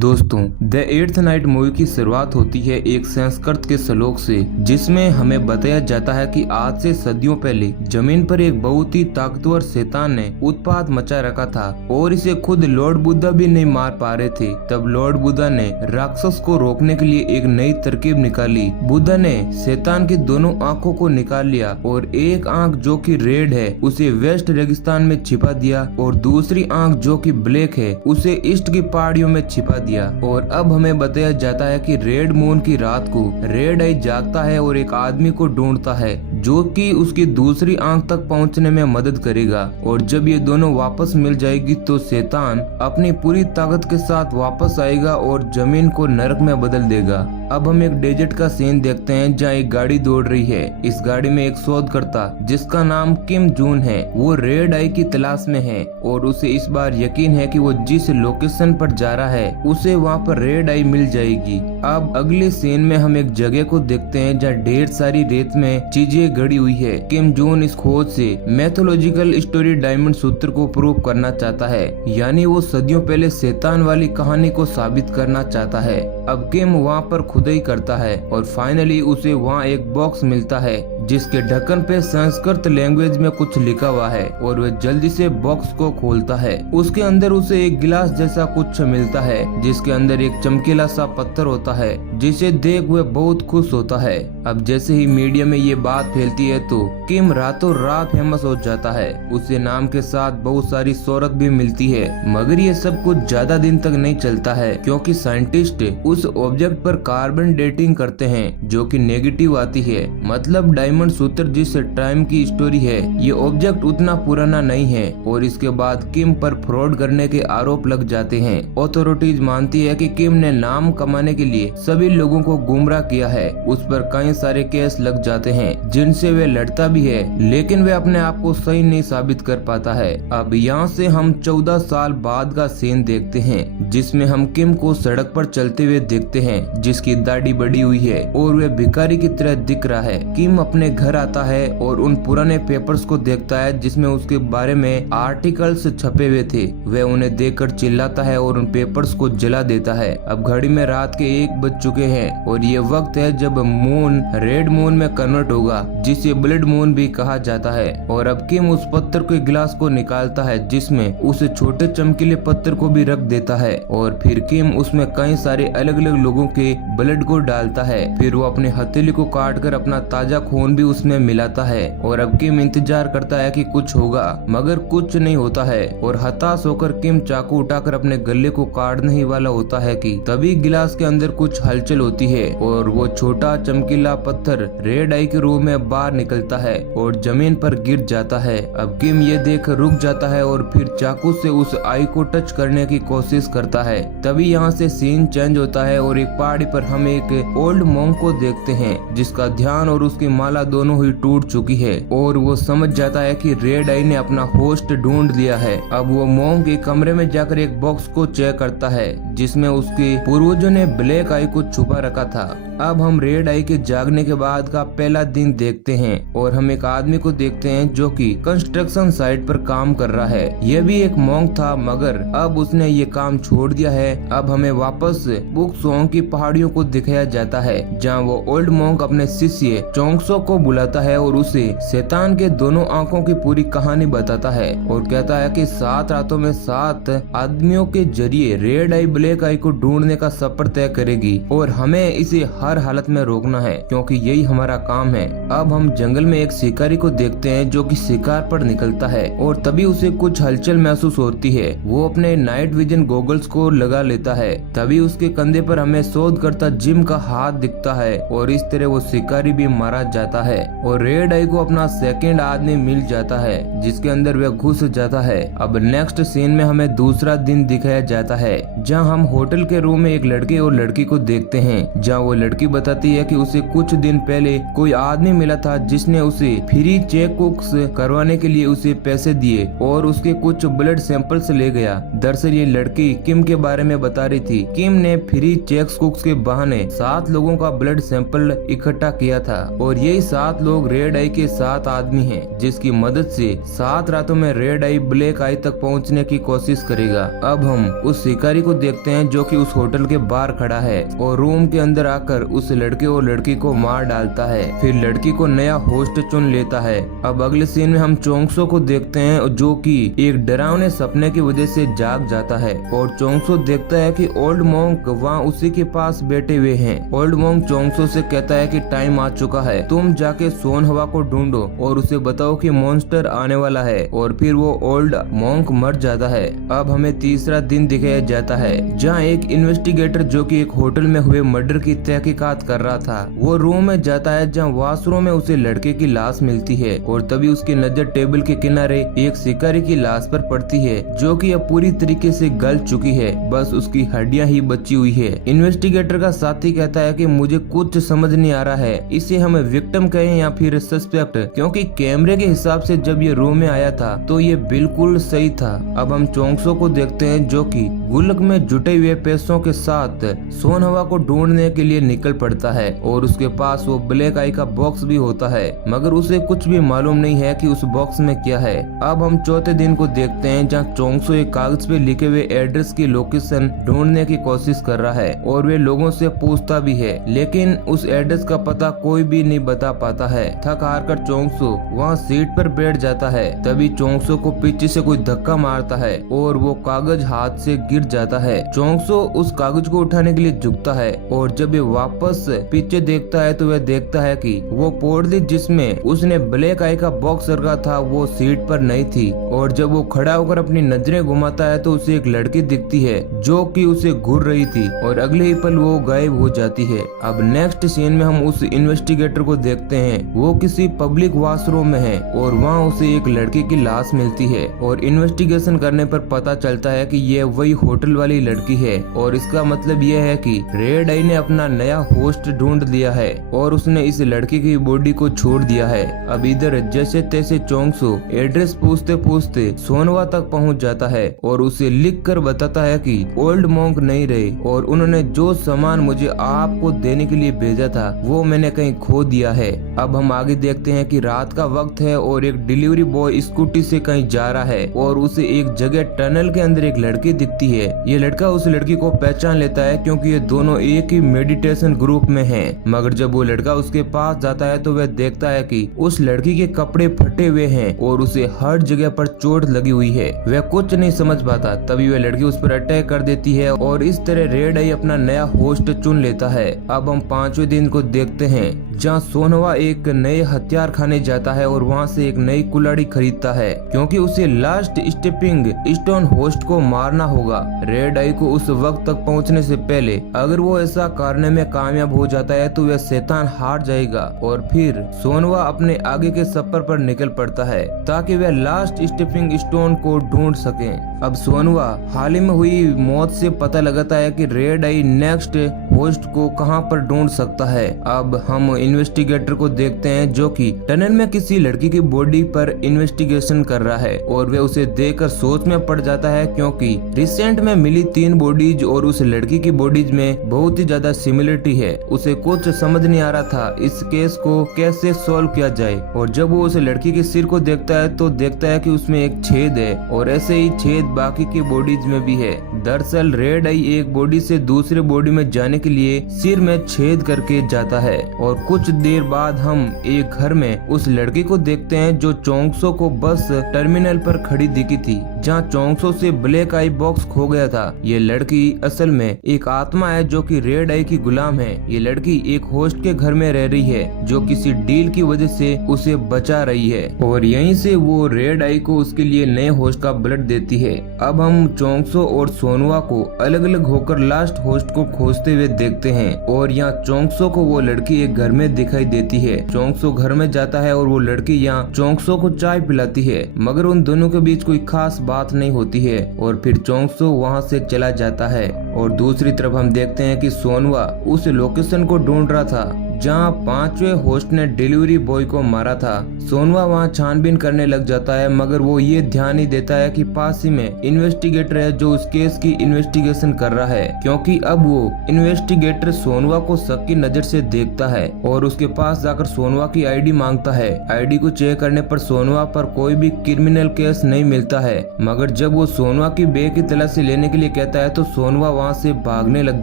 दोस्तों, the eighth night movie की शुरुआत होती है एक संस्कृत के श्लोक से, जिसमें हमें बताया जाता है कि आज से सदियों पहले जमीन पर एक बहुत ही ताकतवर शैतान ने उत्पात मचा रखा था और इसे खुद लॉर्ड बुद्धा भी नहीं मार पा रहे थे। तब लॉर्ड बुद्धा ने राक्षस को रोकने के लिए एक नई तरकीब निकाली। बुद्धा ने शैतान की दोनों आंखों को निकाल लिया और एक आंख जो कि रेड है उसे वेस्ट रेगिस्तान में छिपा दिया और दूसरी आंख जो कि ब्लैक है उसे ईस्ट की पहाड़ियों में छिपा दिया। और अब हमें बताया जाता है कि रेड मून की रात को रेड आई जागता है और एक आदमी को ढूंढता है जो कि उसकी दूसरी आंख तक पहुंचने में मदद करेगा। और जब ये दोनों वापस मिल जाएगी तो शैतान अपनी पूरी ताकत के साथ वापस आएगा और जमीन को नरक में बदल देगा। अब हम एक डेजर्ट का सीन देखते हैं जहाँ एक गाड़ी दौड़ रही है। इस गाड़ी में एक शोधकर्ता जिसका नाम किम जून है, वो रेड आई की तलाश में है और उसे इस बार यकीन है कि वो जिस लोकेशन पर जा रहा है उसे वहाँ पर रेड आई मिल जाएगी। अब अगले सीन में हम एक जगह को देखते हैं जहाँ ढेर सारी रेत में चीजें गड़ी हुई है। किम जून इस खोज से मैथोलॉजिकल स्टोरी डायमंड सूत्र को प्रूव करना चाहता है, यानी वो सदियों पहले शैतान वाली कहानी को साबित करना चाहता है। अब किम वहाँ पर खुदाई करता है और फाइनली उसे वहाँ एक बॉक्स मिलता है जिसके ढक्कन पे संस्कृत लैंग्वेज में कुछ लिखा हुआ है और वह जल्दी से बॉक्स को खोलता है। उसके अंदर उसे एक गिलास जैसा कुछ मिलता है जिसके अंदर एक चमकीला सा पत्थर होता है, जिसे देख वह बहुत खुश होता है। अब जैसे ही मीडिया में ये बात फैलती है तो किम रातों रात फेमस हो जाता है। उसे नाम के साथ बहुत सारी शोहरत भी मिलती है, मगर ये सब कुछ ज्यादा दिन तक नहीं चलता है क्योंकि साइंटिस्ट उस ऑब्जेक्ट पर कार्बन डेटिंग करते हैं जो कि नेगेटिव आती है। मतलब डायमंड सूत्र जिस टाइम की स्टोरी है ये ऑब्जेक्ट उतना पुराना नहीं है और इसके बाद किम पर फ्रॉड करने के आरोप लग जाते हैं। अथॉरिटीज मानती है कि किम ने नाम कमाने के लिए सभी लोगों को गुमराह किया है। उस पर कई सारे केस लग जाते हैं जिनसे वे लड़ता भी है, लेकिन वे अपने आप को सही नहीं साबित कर पाता है। अब यहाँ से हम 14 साल बाद का सीन देखते हैं जिसमें हम किम को सड़क पर चलते हुए देखते हैं जिसकी दाढ़ी बड़ी हुई है और वे भिखारी की तरह दिख रहा है। किम अपने घर आता है और उन पुराने पेपर्स को देखता है जिसमें उसके बारे में आर्टिकल्स छपे हुए थे। वह उन्हें देखकर चिल्लाता है और उन पेपर्स को जला देता है। अब घड़ी में रात के 1 बज चुके हैं और ये वक्त है जब मून रेड मून में कन्वर्ट होगा, जिसे ब्लड मून भी कहा जाता है। और अब किम उस पत्थर के गिलास को निकालता है जिसमें उस छोटे चमकीले पत्थर को भी रख देता है और फिर किम उसमें कई सारे अलग अलग लोगों के ब्लड को डालता है। फिर वो अपने हथेली को काट कर अपना ताजा खून भी उसमें मिलाता है और अब किम इंतजार करता है कि कुछ होगा, मगर कुछ नहीं होता है। और हताश होकर किम चाकू उठाकर अपने गले को काटने ही वाला होता है कि तभी गिलास के अंदर कुछ हलचल होती है और वो छोटा चमकीला पत्थर रेड आई के रूप में बाहर निकलता है और जमीन पर गिर जाता है। अब किम ये देख रुक जाता है और फिर चाकू से उस आई को टच करने की कोशिश करता है। तभी यहाँ से सीन चेंज होता है और एक पहाड़ी पर हम एक ओल्ड मॉन्क को देखते हैं जिसका ध्यान और उसकी माला दोनों ही टूट चुकी है और वो समझ जाता है कि रेड आई ने अपना होस्ट ढूंढ लिया है। अब वो मॉन्क एक कमरे में जाकर एक बॉक्स को चेक करता है जिसमें उसके पूर्वजों ने ब्लैक आई को छुपा रखा था। अब हम रेड आई के जागने के बाद का पहला दिन देखते हैं और हम एक आदमी को देखते हैं जो कि कंस्ट्रक्शन साइट पर काम कर रहा है। यह भी एक मॉन्क था मगर अब उसने ये काम छोड़ दिया है। अब हमें वापस बुक सॉन्ग की पहाड़ियों को दिखाया जाता है जहाँ वो ओल्ड मॉन्क अपने शिष्य चोंगसो को बुलाता है और उसे शैतान के दोनों आंखों की पूरी कहानी बताता है और कहता है कि 7 रातों में 7 आदमियों के जरिए रेड आई ब्लैक आई को ढूंढने का सफर तय करेगी और हमें इसे हर हालत में रोकना है क्योंकि यही हमारा काम है। अब हम जंगल में एक शिकारी को देखते हैं जो कि शिकार पर निकलता है और तभी उसे कुछ हलचल महसूस होती है। वो अपने नाइट विजन गॉगल्स को लगा लेता है। तभी उसके कंधे पर हमें शोधकर्ता जिम का हाथ दिखता है और इस तरह वो शिकारी भी मारा जाता है और रेड आई को अपना सेकंड आदमी मिल जाता है जिसके अंदर वह घुस जाता है। अब नेक्स्ट सीन में हमें दूसरा दिन दिखाया जाता है जहां हम होटल के रूम में एक लड़के और लड़की को देखते देखते हैं, जहाँ वो लड़की बताती है कि उसे कुछ दिन पहले कोई आदमी मिला था जिसने उसे फ्री चेकबुक्स करवाने के लिए उसे पैसे दिए और उसके कुछ ब्लड सैंपल्स ले गया। दरअसल ये लड़की किम के बारे में बता रही थी। किम ने फ्री चेकबुक्स के बहाने 7 लोगों का ब्लड सैंपल इकट्ठा किया था और यही 7 लोग रेड आई के 7 आदमी हैं, जिसकी मदद से 7 रातों में रेड आई ब्लैक आई तक पहुंचने की कोशिश करेगा। अब हम उस शिकारी को देखते हैं जो कि उस होटल के बाहर खड़ा है और रूम के अंदर आकर उस लड़के और लड़की को मार डालता है। फिर लड़की को नया होस्ट चुन लेता है। अब अगले सीन में हम चोंगसो को देखते हैं जो कि एक डरावने सपने की वजह से जाग जाता है और चोंगसो देखता है कि ओल्ड मोंक वहाँ उसी के पास बैठे हुए हैं। ओल्ड मोंक चोंगसो से कहता है कि टाइम आ चुका है, तुम जाके सोन हवा को ढूंढो और उसे बताओ कि मॉन्स्टर आने वाला है। और फिर वो ओल्ड मोंक मर जाता है। अब हमें तीसरा दिन दिखाया जाता है जहाँ एक इन्वेस्टिगेटर जो कि एक होटल में हुए मर्डर की तहकीकात कर रहा था, वो रूम में जाता है जहाँ वॉशरूम में उसे लड़के की लाश मिलती है और तभी उसकी नजर टेबल के किनारे एक शिकारी की लाश पर पड़ती है जो कि अब पूरी तरीके से गल चुकी है, बस उसकी हड्डियां ही बची हुई है। इन्वेस्टिगेटर का साथी कहता है कि मुझे कुछ समझ नहीं आ रहा है, इसे हमें विक्टिम कहें या फिर सस्पेक्ट, क्योंकि कैमरे के हिसाब से जब ये रूम में आया था तो ये बिल्कुल सही था। अब हम चोंगसो को देखते हैं जो कि गुल्लक में जुटे हुए पैसों के साथ सोन हवा को ढूंढने के लिए निकल पड़ता है और उसके पास वो ब्लैक आई का बॉक्स भी होता है, मगर उसे कुछ भी मालूम नहीं है कि उस बॉक्स में क्या है। अब हम चौथे दिन को देखते हैं जहाँ चोंगसो एक कागज पे लिखे हुए एड्रेस की लोकेशन ढूंढने की कोशिश कर रहा है और वे लोगों से पूछता भी है, लेकिन उस एड्रेस का पता कोई भी नहीं बता पाता है। थक हार कर चोंगसो वहाँ सीट पर बैठ जाता है। तभी चोंगसो को पीछे से कोई धक्का मारता है और वो कागज हाथ से गिर जाता है। चोंगसो उस कागज को उठाने के लिए झुकता है और जब ये वापस पीछे देखता है तो वह देखता है कि वो पोटली जिसमें उसने ब्लैक आई का बॉक्स रखा था वो सीट पर नहीं थी। और जब वो खड़ा होकर अपनी नजरें घुमाता है तो उसे एक लड़की दिखती है जो कि उसे घूर रही थी और अगले ही पल वो गायब हो जाती है। अब नेक्स्ट सीन में हम उस इन्वेस्टिगेटर को देखते हैं। वो किसी पब्लिक वॉशरूम में है और वहाँ उसे एक लड़की की लाश मिलती है और इन्वेस्टिगेशन करने पर पता चलता है कि ये वही होटल वाली लड़की है और इसका मतलब ये है कि रेड आई ने अपना नया होस्ट ढूंढ लिया है और उसने इस लड़की की बॉडी को छोड़ दिया है। अब इधर जैसे तैसे चोंगसो एड्रेस पूछते पूछते सोनवा तक पहुंच जाता है और उसे लिख कर बताता है कि ओल्ड मोंक नहीं रहे और उन्होंने जो सामान मुझे आपको देने के लिए भेजा था वो मैंने कहीं खो दिया है। अब हम आगे देखते हैं कि रात का वक्त है और एक डिलीवरी बॉय स्कूटी से कहीं जा रहा है और उसे एक जगह टनल के अंदर एक लड़की दिखती है। ये लड़का उस लड़की को पहचान लेता है क्योंकि ये दोनों एक ही मेडिटेशन ग्रुप में हैं। मगर जब वो लड़का उसके पास जाता है तो वह देखता है कि उस लड़की के कपड़े फटे हुए हैं और उसे हर जगह पर चोट लगी हुई है। वह कुछ नहीं समझ पाता, तभी वह लड़की उस पर अटैक कर देती है और इस तरह रेड आई अपना नया होस्ट चुन लेता है। अब हम 5वें दिन को देखते हैं जहाँ सोनवा एक नए हथियार खाने जाता है और वहाँ से एक नई कुल्हाड़ी खरीदता है क्योंकि उसे लास्ट स्टेपिंग स्टोन होस्ट को मारना होगा। रेड आई को उस वक्त तक पहुँचने से पहले अगर वो ऐसा करने में कामयाब हो जाता है तो वह शैतान हार जाएगा और फिर सोनवा अपने आगे के सफर पर निकल पड़ता है ताकि वह लास्ट स्टेपिंग स्टोन को ढूंढ सके। अब सोनवा हाल ही में हुई मौत से पता लगाता है कि रेड आई नेक्स्ट होस्ट को कहां पर ढूंढ सकता है। अब हम इन्वेस्टिगेटर को देखते हैं जो कि टनल में किसी लड़की की बॉडी पर इन्वेस्टिगेशन कर रहा है और वह उसे देखकर सोच में पड़ जाता है क्योंकि रिसेंट में मिली 3 बॉडीज और उस लड़की की बॉडीज में बहुत ही ज्यादा सिमिलरिटी है। उसे कुछ समझ नहीं आ रहा था इस केस को कैसे सॉल्व किया जाए और जब वो उस लड़की के सिर को देखता है तो देखता है कि उसमें एक छेद है और ऐसे ही छेद बाकी की बॉडीज में भी है। दरअसल रेड आई एक बॉडी से दूसरे बॉडी में जाने के लिए सिर में छेद करके जाता है और कुछ देर बाद हम एक घर में उस लड़की को देखते हैं जो चोंगसो को बस टर्मिनल पर खड़ी दिखी थी जहाँ चोंगसो से ब्लैक आई बॉक्स खो गया था। ये लड़की असल में एक आत्मा है जो कि रेड आई की गुलाम है। ये लड़की एक होस्ट के घर में रह रही है जो किसी डील की वजह से उसे बचा रही है और यहीं से वो रेड आई को उसके लिए नए होस्ट का ब्लड देती है। अब हम चोंगसो और सोनवा को अलग अलग होकर लास्ट होस्ट को खोजते हुए देखते हैं और यहाँ चोंगसो को वो लड़की एक घर में दिखाई देती है। चोंगसो घर में जाता है और वो लड़की यहाँ चोंगसो को चाय पिलाती है मगर उन दोनों के बीच कोई खास बात नहीं होती है और फिर चोंगसो वहाँ से चला जाता है। और दूसरी तरफ हम देखते हैं कि सोनवा उस लोकेशन को ढूंढ रहा था जहाँ 5वें होस्ट ने डिलीवरी बॉय को मारा था। सोनवा वहाँ छानबीन करने लग जाता है, मगर वो ये ध्यान नहीं देता है कि पास ही में इन्वेस्टिगेटर है जो उस केस की इन्वेस्टिगेशन कर रहा है, क्योंकि अब वो इन्वेस्टिगेटर सोनवा को शक की नजर से देखता है और उसके पास जाकर सोनवा की आईडी मांगता है। आईडी को चेक करने पर सोनवा पर कोई भी क्रिमिनल केस नहीं मिलता है, मगर जब वो सोनवा की बैग की तलाशी लेने के लिए कहता है तो सोनवा वहाँ से भागने लग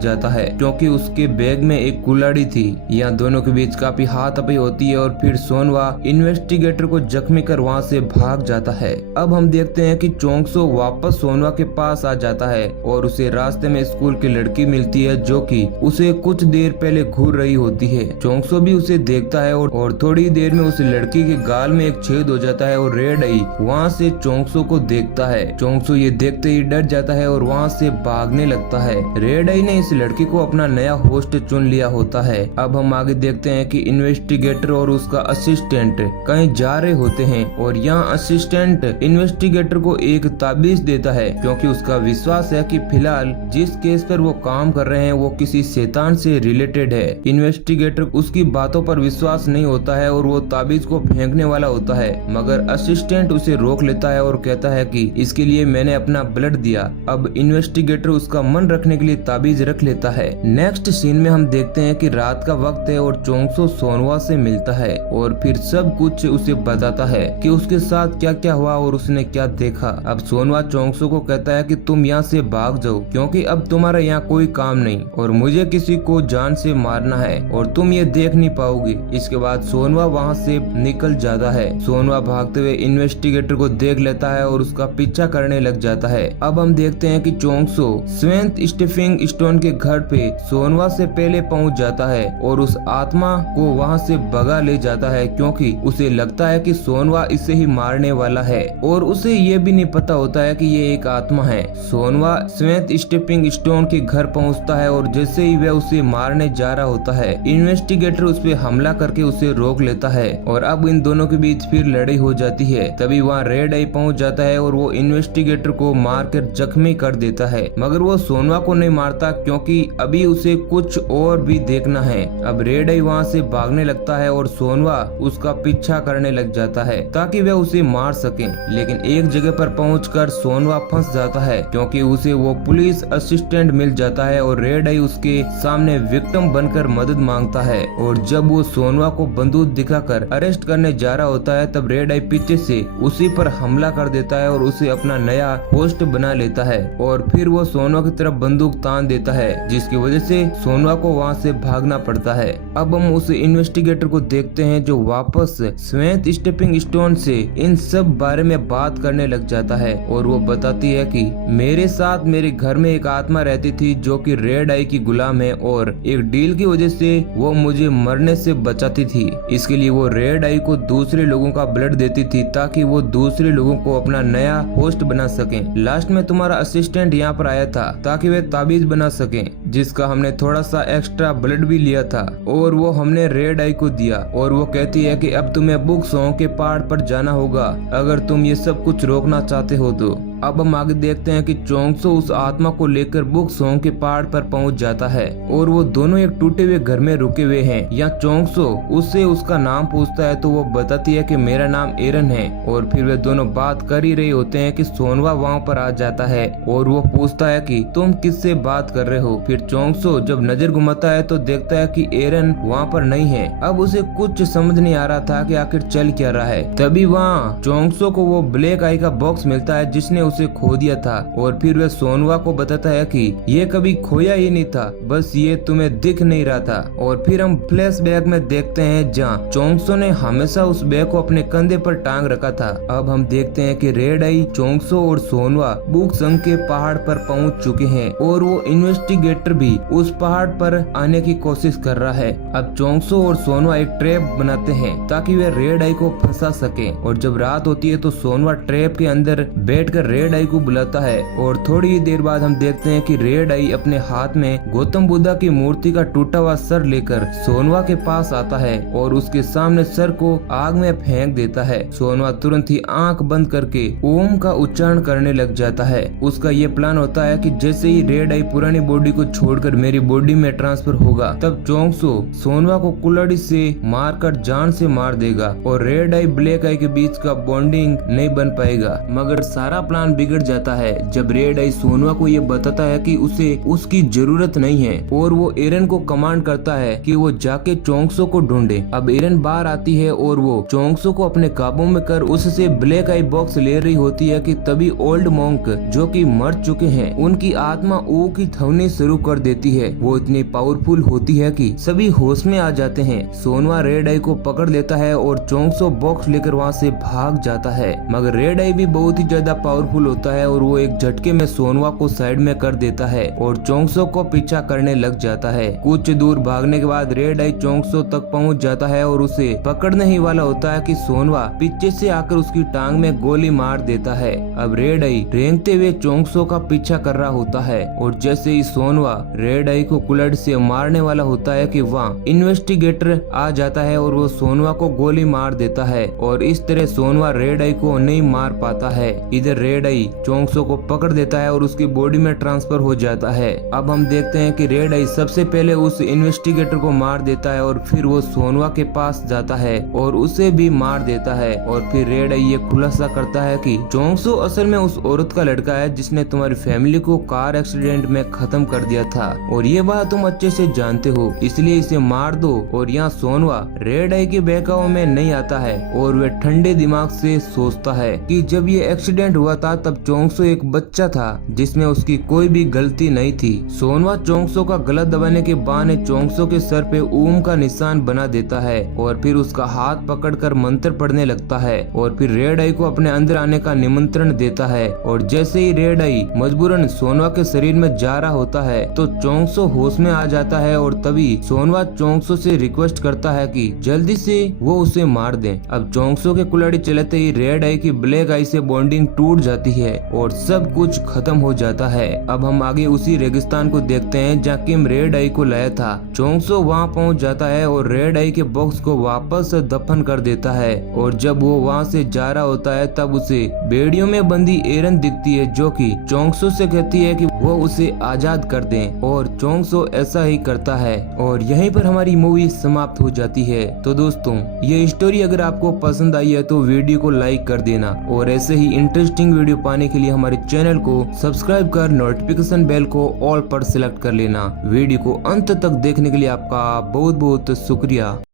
जाता है, क्योंकि उसके बैग में एक कुल्हाड़ी थी। यहाँ दोनों के बीच काफी हाथापाई होती है और फिर सोनवा इन्वेस्टिगेटर को जख्मी कर वहाँ से भाग जाता है। अब हम देखते हैं कि चोंगसो वापस सोनवा के पास आ जाता है और उसे रास्ते में स्कूल की लड़की मिलती है जो कि उसे कुछ देर पहले घूर रही होती है। चोंगसो भी उसे देखता है और थोड़ी देर में उस लड़की के गाल में एक छेद हो जाता है और रेड आई वहाँ से चोंगसो को देखता है। चोंगसो ये देखते ही डर जाता है और वहाँ से भागने लगता है। रेड आई ने इस लड़की को अपना नया होस्ट चुन लिया होता है। अब हम आगे देखते हैं कि इन्वेस्टिगेटर और उसका असिस्टेंट कहीं जा रहे होते हैं और यहाँ असिस्टेंट इन्वेस्टिगेटर को एक ताबीज देता है, क्योंकि उसका विश्वास है कि फिलहाल जिस केस पर वो काम कर रहे हैं वो किसी शैतान से रिलेटेड है। इन्वेस्टिगेटर उसकी बातों पर विश्वास नहीं होता है और वो ताबीज को फेंकने वाला होता है, मगर असिस्टेंट उसे रोक लेता है और कहता है कि इसके लिए मैंने अपना ब्लड दिया। अब इन्वेस्टिगेटर उसका मन रखने के लिए ताबीज रख लेता है। नेक्स्ट सीन में हम देखते हैं कि रात का वक्त है और चोंगसो सोनवा से मिलता है और फिर सब कुछ उसे बताता है कि उसके साथ क्या क्या हुआ और उसने क्या देखा। अब सोनवा चोंगसो को कहता है कि तुम यहाँ से भाग जाओ, क्योंकि अब तुम्हारा यहाँ कोई काम नहीं और मुझे किसी को जान से मारना है और तुम ये देख नहीं पाओगे। इसके बाद सोनवा वहाँ से निकल जाता है। सोनवा भागते हुए इन्वेस्टिगेटर को देख लेता है और उसका पीछा करने लग जाता है। अब हम देखते हैं कि चोंगसो स्वेंत स्टीफिंग स्टोन के घर पे सोनवा से पहले पहुँच जाता है और उस आत्मा को वहाँ से भगा ले जाता है, क्योंकि उसे लगता है कि सोनवा इसे ही मारने वाला है और उसे ये भी नहीं पता होता है कि ये एक आत्मा है। सोनवा स्वेंत स्टीफिंग स्टोन के घर पहुँचता है और जैसे ही वह उसे मारने जा रहा होता है इन्वेस्टिगेटर उस पर हमला करके उसे रोक लेता है और अब इन दोनों के बीच फिर लड़ाई हो जाती है। तभी वहाँ रेड आई पहुँच जाता है और वो इन्वेस्टिगेटर को मारकर जख्मी कर देता है, मगर वो सोनवा को नहीं मारता, क्योंकि अभी उसे कुछ और भी देखना है। अब रेड आई वहाँ से भागने लगता है और सोनवा उसका पीछा करने लग जाता है ताकि वह उसे मार सके, लेकिन एक जगह पर पहुंचकर सोनवा फंस जाता है, क्योंकि उसे वो पुलिस असिस्टेंट मिल जाता है और रेड आई उसके सामने विक्टिम बनकर मदद मांगता है। और जब वो सोनवा को बंदूक दिखाकर अरेस्ट करने जा रहा होता है तब रेड आई पीछे से उसी पर हमला कर देता है और उसे अपना नया होस्ट बना लेता है और फिर वो सोनवा की तरफ बंदूक तान देता है, जिसकी वजह से सोनवा को वहाँ से भागना पड़ता है। अब हम उस इन्वेस्टिगेटर को देखते हैं जो वापस स्वेंत स्टीफिंग स्टोन से इन सब बारे में बात करने लग जाता है और वो बताती है कि मेरे साथ मेरे घर में एक आत्मा रहती थी जो कि रेड आई की गुलाम है और एक डील की वजह से वो मुझे मरने से बचाती थी। इसके लिए वो रेड आई को दूसरे लोगों का ब्लड देती थी ताकि वो दूसरे लोगों को अपना नया होस्ट बना सके। लास्ट में तुम्हारा असिस्टेंट यहाँ पर आया था ताकि वे ताबीज बना सके, जिसका हमने थोड़ा सा एक्स्ट्रा ब्लड भी लिया था और वो हमने रेड आई को दिया और वो कहती है कि अब तुम्हें बुक सॉन्ग के पहाड़ पर जाना होगा अगर तुम ये सब कुछ रोकना चाहते हो तो। अब हम आगे देखते हैं कि चोंगसो उस आत्मा को लेकर बुक सॉन्ग के पहाड़ पर पहुंच जाता है और वो दोनों एक टूटे हुए घर में रुके हुए हैं। यहाँ चोंगसो उससे उसका नाम पूछता है तो वो बताती है कि मेरा नाम एरन है और फिर वे दोनों बात कर ही रहे होते हैं कि सोनवा वहाँ पर आ जाता है और वो पूछता है कि तुम किससे बात कर रहे हो। फिर चोंगसो जब नजर घुमाता है तो देखता है कि एरन वहाँ पर नहीं है। अब उसे कुछ समझ नहीं आ रहा था कि आखिर चल क्या रहा है। तभी वहाँ चोंगसो को वो ब्लैक आई का बॉक्स मिलता है जिसने उसे खो दिया था और फिर वह सोनवा को बताता है कि ये कभी खोया ही नहीं था, बस ये तुम्हें दिख नहीं रहा था। और फिर हम फ्लैशबैक में देखते हैं जहाँ चोंगसो ने हमेशा उस बैग को अपने कंधे पर टांग रखा था। अब हम देखते हैं कि रेड आई, चोंगसो और सोनवा बुक संग के पहाड़ पर पहुंच चुके हैं और वो इन्वेस्टिगेटर भी उस पहाड़ पर आने की कोशिश कर रहा है। अब चोंगसो और सोनवा एक ट्रैप बनाते हैं ताकि वे रेड आई को फंसा सके और जब रात होती है तो सोनवा ट्रैप के अंदर बैठकर रेड आई को बुलाता है और थोड़ी ही देर बाद हम देखते हैं कि रेड आई अपने हाथ में गौतम बुद्धा की मूर्ति का टूटा हुआ सर लेकर सोनवा के पास आता है और उसके सामने सर को आग में फेंक देता है। सोनवा तुरंत ही आंख बंद करके ओम का उच्चारण करने लग जाता है। उसका ये प्लान होता है कि जैसे ही रेड आई पुरानी बॉडी को छोड़कर मेरी बॉडी में ट्रांसफर होगा तब चोंगसो सोनवा को कुल्हाड़ी से मारकर जान से मार देगा और रेड आई ब्लैक आई के बीच का बॉन्डिंग नहीं बन पाएगा। मगर सारा प्लान बिगड़ जाता है जब रेड आई सोनवा को ये बताता है कि उसे उसकी जरूरत नहीं है और वो एरन को कमांड करता है कि वो जाके चोंगसो को ढूंढे। अब एरन बाहर आती है और वो चोंगसो को अपने काबू में कर उससे ब्लैक आई बॉक्स ले रही होती है कि तभी ओल्ड मॉन्क जो कि मर चुके हैं उनकी आत्मा ओ की थवनी शुरू कर देती है। वो इतनी पावरफुल होती है कि सभी होश में आ जाते हैं। सोनवा रेड आई को पकड़ लेता है और चोंगसो बॉक्स लेकर वहाँ से भाग जाता है। मगर रेड आई भी बहुत ही ज्यादा पावरफुल होता है और वो एक झटके में सोनवा को साइड में कर देता है और चोंगसो को पीछा करने लग जाता है। कुछ दूर भागने के बाद रेड आई चोंगसो तक पहुंच जाता है और उसे पकड़ने ही वाला होता है कि सोनवा पीछे से आकर उसकी टांग में गोली मार देता है। अब रेड आई रेंगते हुए चोंगसो का पीछा कर रहा होता है और जैसे ही सोनवा रेड आई को कुल्हाड़ी से मारने वाला होता है कि वहाँ इन्वेस्टिगेटर आ जाता है और वो सोनवा को गोली मार देता है और इस तरह सोनवा रेड आई को नहीं मार पाता है। इधर रेड आई चोंगसो को पकड़ देता है और उसकी बॉडी में ट्रांसफर हो जाता है। अब हम देखते हैं कि रेड आई सबसे पहले उस इन्वेस्टिगेटर को मार देता है और फिर वो सोनवा के पास जाता है और उसे भी मार देता है और फिर रेड आई ये खुलासा करता है कि चोंगसो असल में उस औरत का लड़का है जिसने तुम्हारी फैमिली को कार एक्सीडेंट में खत्म कर दिया था और ये बात तुम अच्छे से जानते हो, इसलिए इसे मार दो। और यहाँ सोनवा रेड आई के बहकाव में नहीं आता है और वे ठंडे दिमाग से सोचता है कि जब ये एक्सीडेंट हुआ था तब चोंगसो एक बच्चा था जिसमें उसकी कोई भी गलती नहीं थी। सोनवा चोंगसो का गला दबाने के बहाने चोंगसो के सर पे ओम का निशान बना देता है और फिर उसका हाथ पकड़कर मंत्र पढ़ने लगता है और फिर रेड आई को अपने अंदर आने का निमंत्रण देता है। और जैसे ही रेड आई मजबूरन सोनवा के शरीर में जा रहा होता है तो चोंगसो होश में आ जाता है और तभी सोनवा चोंगसो से रिक्वेस्ट करता है कि जल्दी से वो उसे मार दे। अब चोंगसो के कुल्हाड़ी चलाते ही रेड आई की ब्लैक आई से बॉन्डिंग टूट जाती है और सब कुछ खत्म हो जाता है। अब हम आगे उसी रेगिस्तान को देखते हैं जहाँ किम रेड आई को लाया था। चोंगसो वहाँ पहुँच जाता है और रेड आई के बॉक्स को वापस दफन कर देता है और जब वो वहाँ से जा रहा होता है तब उसे बेड़ियों में बंदी एरन दिखती है जो कि चोंगसो से कहती है कि वो उसे आजाद कर दें और चोंगसो ऐसा ही करता है और यहीं पर हमारी मूवी समाप्त हो जाती है। तो दोस्तों ये स्टोरी अगर आपको पसंद आई है तो वीडियो को लाइक कर देना और ऐसे ही इंटरेस्टिंग वीडियो पाने के लिए हमारे चैनल को सब्सक्राइब कर नोटिफिकेशन बेल को ऑल पर सिलेक्ट कर लेना। वीडियो को अंत तक देखने के लिए आपका बहुत बहुत शुक्रिया।